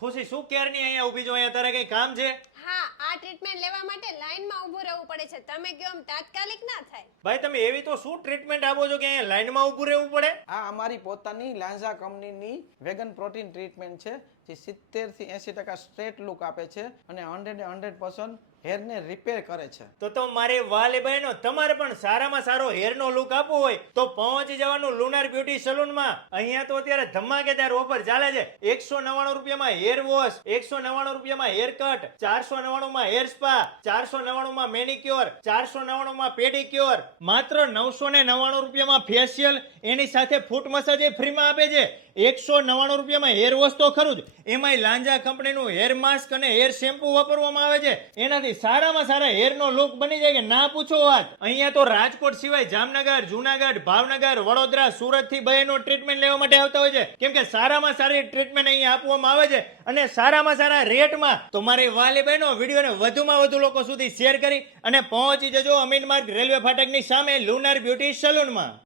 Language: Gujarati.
ખુશી શું ક્યારની અહીંયા ઊભી છો? અહીંયા તારે કઈ કામ છે? હા, આ ટ્રીટમેન્ટ લેવા માટે લાઈનમાં ઊભું રહેવું પડે છે. તમે કહો એમ તાત્કાલિક ના થાય. ભાઈ તમે એવી તો શું ટ્રીટમેન્ટ આપો છો કે અહીંયા લાઈનમાં ઊભું રહેવું પડે? આ અમારી પોતાની લાંઝા કંપનીની વેગન પ્રોટીન ટ્રીટમેન્ટ છે, જે 70 થી 80% સ્ટ્રેટ લુક આપે છે અને 100% હેરને રિપેર કરે છે. તો મારી વાલી બહેનો, તમારે પણ સારામાં સારો હેરનો લુક આપવો હોય તો પહોંચી જવાનું લુનાર બ્યુટી સલૂનમાં. અહીંયા તો અત્યારે ધમાકેદાર ઓફર ચાલે છે. 199 રૂપિયામાં હેર વોશ, 199 રૂપિયામાં હેર કટ, 499 માં હેર સ્પા, 499 માં મેનિક્યોર, 499 માં પેડિક્યોર, માત્ર 999 રૂપિયામાં ફેશિયલ, એની સાથે ફૂટ મસાજ ફ્રીમાં આપે છે. 199 રૂપિયામાં હેર વોશ તો ખરું જ, એમાંય લાંજા કંપનીનું હેર માસ્ક અને હેર શેમ્પુ વાપરવામાં આવે છે. એનાથી સારામાં સારા હેરનો લુક બની જાય કે ના પૂછો વાત. અહીંયા તો રાજકોટ સિવાય જામનગર, જુનાગઢ, ભાવનગર, વડોદરા, સુરત થી બહેનો ટ્રીટમેન્ટ લેવા માટે આવતા હોય છે, કેમ કે સારામાં સારી ટ્રીટમેન્ટ અહીંયા આપવામાં આવે છે અને સારામાં સારા રેટમાં. તો મારી વાલી બહેનો, વિડીયોને વધુમાં વધુ લોકો સુધી શેર કરી અને પહોંચી જજો અમીન માર્ગ રેલવે ફાટકની સામે લુનાર બ્યુટી સલૂનમાં.